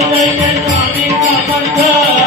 जय जय स्वामी